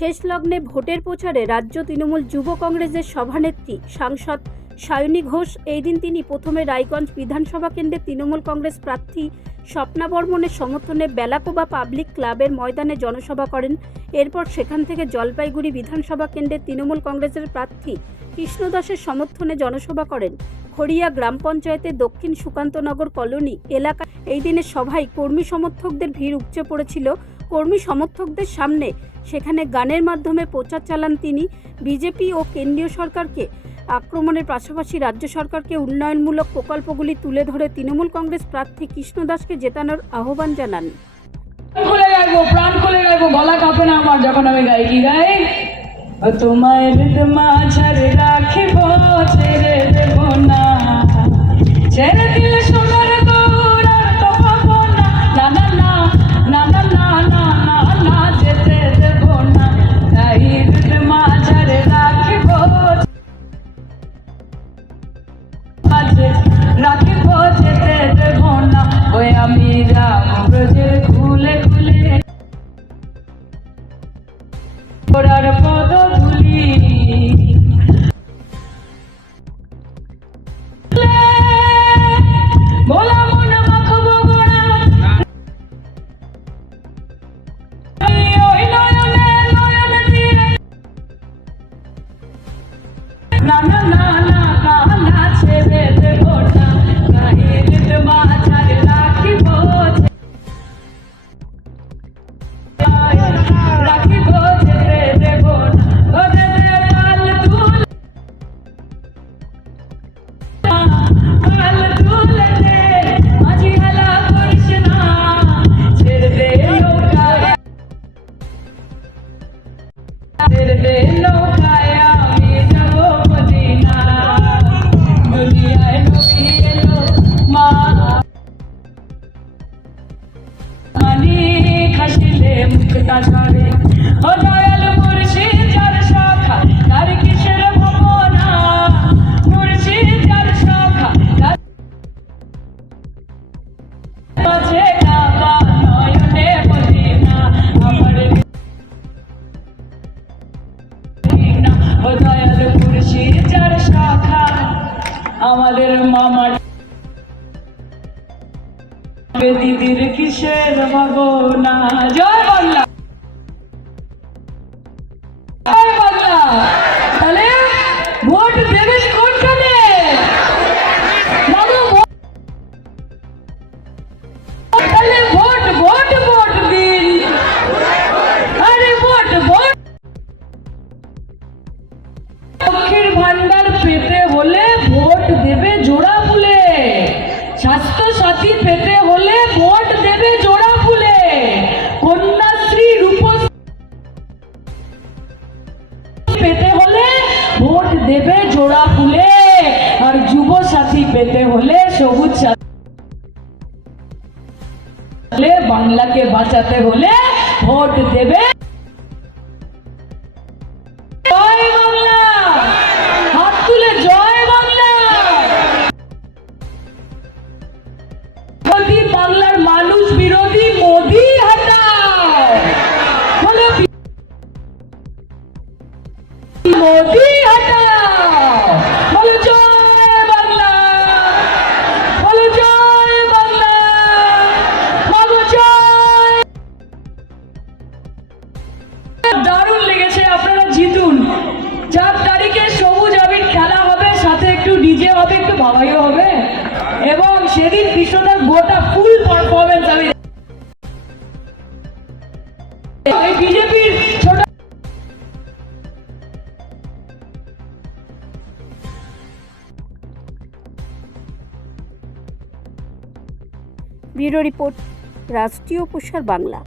শেষ লগ্নে ভোটের প্রচারে রাজ্য তৃণমূল যুব কংগ্রেসের সভানেত্রী সাংসদ সায়নী ঘোষ। এই দিন তিনি প্রথমে রায়গঞ্জ বিধানসভা কেন্দ্রে তৃণমূল কংগ্রেস প্রার্থী স্বপ্না বর্মনের সমর্থনে বেলাকোবা পাবলিক ক্লাবের ময়দানে জনসভা করেন। এরপর সেখান থেকে জলপাইগুড়ি বিধানসভা কেন্দ্রে তৃণমূল কংগ্রেসের প্রার্থী কৃষ্ণ দাসের সমর্থনে জনসভা করেন। খড়িয়া গ্রাম পঞ্চায়েতের দক্ষিণ সুকান্তনগর কলোনি এলাকা এই দিনের সভায় কর্মী সমর্থকদের ভিড় উপচে পড়েছিল। কর্মী সমর্থকদের সামনে সেখানে গানের মাধ্যমে প্রচার চালান তিনি। বিজেপি ও কেন্দ্রীয় সরকারকে আক্রমণের পাশাপাশি রাজ্য সরকারকে উন্নয়নমূলক প্রকল্পগুলি তুলে ধরে তৃণমূল কংগ্রেস প্রার্থী কৃষ্ণ দাসকে জেতানোর আহ্বান জানান। প্রাণ খুলে রাখবো, গলা কাঁপে না আমার যখন আমি গাইকি গাই। তোমায় মাঝারে রাখিব, ছেড়ে দেব না, ছেড়ে দিলে সোনার গৌড় তো পাবো না, না না না না না না না না না, যেতে দেব না, তাই মাঝারে রাখিব, রাখিব, যেতে দেব না। ওই আমি রাম ব্রজের খুলে খুলে ওরার পদ ধুলি, বলা মন মাখব গোড়া, ওই নয়নে নয়নে দিয়ে, না না না না না না, ছেড়ে দেব না, গাইলে মাঝারে রাখিব, রাখিব, যেতে দেব না। ওরে কাল তুল, কাল তুলে দে, মাঝি হেলা করিস না, ছেড়ে দে নৌকায়, ছেড়ে দে নৌকায়, আমি যাব মদিনা, দুনিয়ায় নবী এলো মা মানি খাসিলে মুক্তা ঝরে। ও দয়াল মুর্শিদ যার শাখা, তার কিসের ভাবনা, মুর্শিদ যার শাখা, তার মাঝে কাবা, নয়নে মদিনা, আমার মদিনা। ও দয়াল মুর্শিদ যার শাখা, আমাদের মামা দিদির কিসের ভাবনা। জয় বাংলা, জয় বাংলা। তাহলে ভোট দেবে কোনখানে? তাহলে ভোট ভোট ভোট দিন, আরে ভোট ভোট। লক্ষ্মীর ভান্ডার পেতে হলে ভোট দেবে জোড়া ফুলে, স্বাস্থ্য সাথী পেতে হলে ভোট দেবে জোড়া ফুলে, কন্যাশ্রী রূপশ্রী পেতে হলে ভোট দেবে জোড়া ফুলে, আর যুব সাথী পেতে হলে সবুজ সাথী, বাংলাকে বাঁচাতে হলে ভোট দেবে। জয় বাংলা, হাত তুলে জয় বাংলা। বাংলার মানুষ বিরোধী মোদি হটাও, বলো মোদি হটাও, বলো জয় বাংলা, বলো জয় বাংলা, বলো জয়। দারুণ লেগেছে, আপনারা জিতুন। 4 তারিখে সবুজ আবির খেলা হবে, সাথে একটু ডিজে হবে, একটু ভাবাইও হবে, এবং সেদিন কৃষ্ণদার গোটা ফুল পারফরমেন্স আমি বিজেপির ছোট। ব্যুরো রিপোর্ট, রাষ্ট্রীয় প্রসার বাংলা।